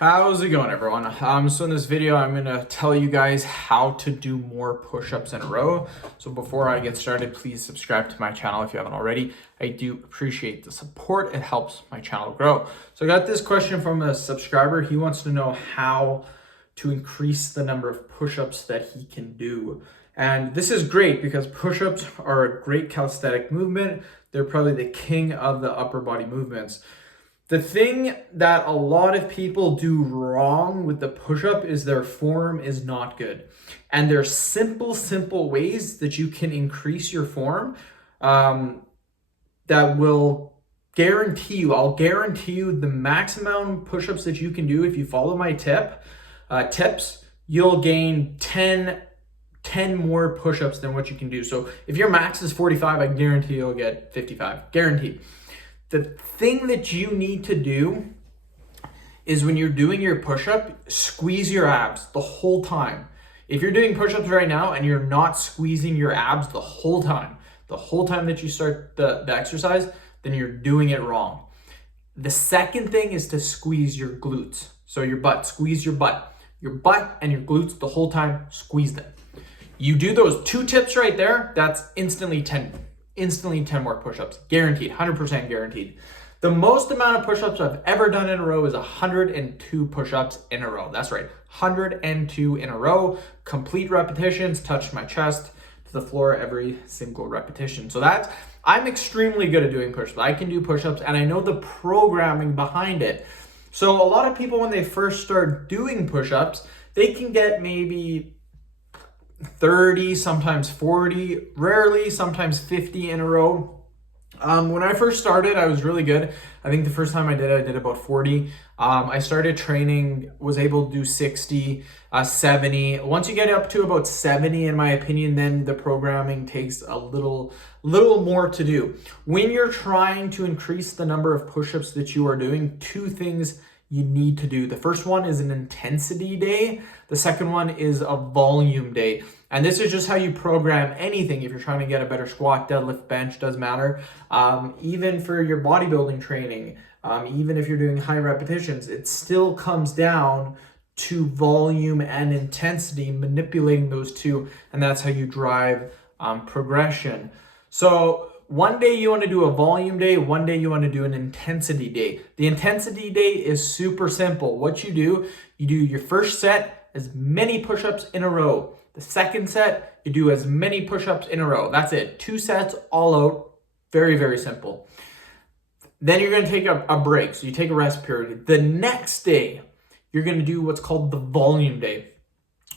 How's it going, everyone? So in this video, I'm gonna tell you guys how to do more push-ups in a row. So before I get started, please subscribe to my channel if you haven't already. I do appreciate the support. It helps my channel grow. So I got this question from a subscriber. He wants to know how to increase the number of push-ups that he can do. And this is great because push-ups are a great calisthenic movement. They're probably the king of the upper body movements. The thing that a lot of people do wrong with the push-up is their form is not good. And there's simple ways that you can increase your form that will I'll guarantee you the maximum push-ups that you can do. If you follow my tips, you'll gain 10 more push-ups than what you can do. So if your max is 45, I guarantee you'll get 55, guaranteed. The thing that you need to do is when you're doing your push-up, squeeze your abs the whole time. If you're doing push-ups right now and you're not squeezing your abs the whole time that you start the exercise, then you're doing it wrong. The second thing is to squeeze your glutes. So your butt, squeeze your butt. Your butt and your glutes the whole time, squeeze them. You do those two tips right there, that's instantly 10 more push-ups, guaranteed, 100% guaranteed. The most amount of push-ups I've ever done in a row is 102 push-ups in a row. That's right, 102 in a row, complete repetitions, touched my chest to the floor every single repetition. So I'm extremely good at doing push-ups. I can do push-ups and I know the programming behind it. So a lot of people, when they first start doing push-ups, they can get maybe 30, sometimes 40, rarely, sometimes 50 in a row. When I first started, I was really good. I think the first time I did about 40. I started training, was able to do 60, 70. Once you get up to about 70, in my opinion, then the programming takes a little more to do. When you're trying to increase the number of push-ups that you are doing, two things you need to do. The first one is an intensity day. The second one is a volume day. And this is just how you program anything. If you're trying to get a better squat, deadlift, bench, doesn't matter. Even for your bodybuilding training, even if you're doing high repetitions, it still comes down to volume and intensity, manipulating those two. And that's how you drive progression. So one day you want to do a volume day, one day you want to do an intensity day. The intensity day is super simple. What you do your first set, as many push-ups in a row. The second set, you do as many push-ups in a row. That's it. 2 sets, all out. Very simple. Then you're going to take a break. So you take a rest period. The next day, you're going to do what's called the volume day.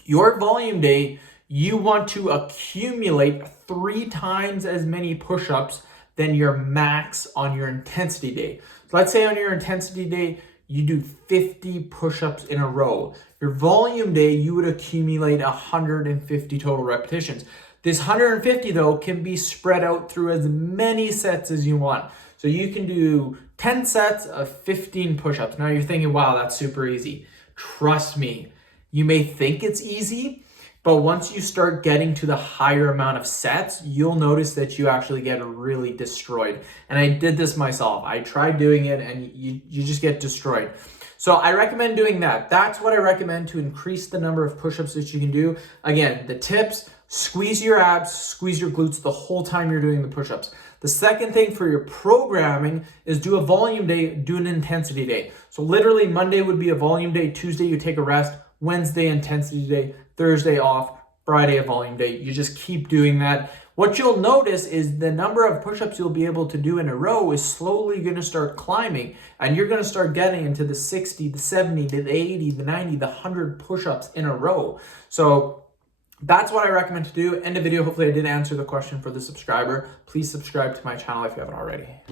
Your volume day, you want to accumulate 3 times as many push-ups than your max on your intensity day. So let's say on your intensity day, you do 50 push-ups in a row. Your volume day, you would accumulate 150 total repetitions. This 150 though can be spread out through as many sets as you want. So you can do 10 sets of 15 push-ups. Now you're thinking, wow, that's super easy. Trust me, you may think it's easy, but once you start getting to the higher amount of sets, you'll notice that you actually get really destroyed. And I did this myself. I tried doing it and you just get destroyed. So I recommend doing that. That's what I recommend to increase the number of push-ups that you can do. Again, the tips, squeeze your abs, squeeze your glutes the whole time you're doing the push-ups. The second thing for your programming is do a volume day, do an intensity day. So literally Monday would be a volume day, Tuesday you take a rest, Wednesday intensity day, Thursday off, Friday a volume day. You just keep doing that. What you'll notice is the number of push-ups you'll be able to do in a row is slowly going to start climbing, and you're going to start getting into the 60, the 70, the 80, the 90, the 100 push-ups in a row. So that's what I recommend to do. End of video. Hopefully I did answer the question for the subscriber. Please subscribe to my channel if you haven't already.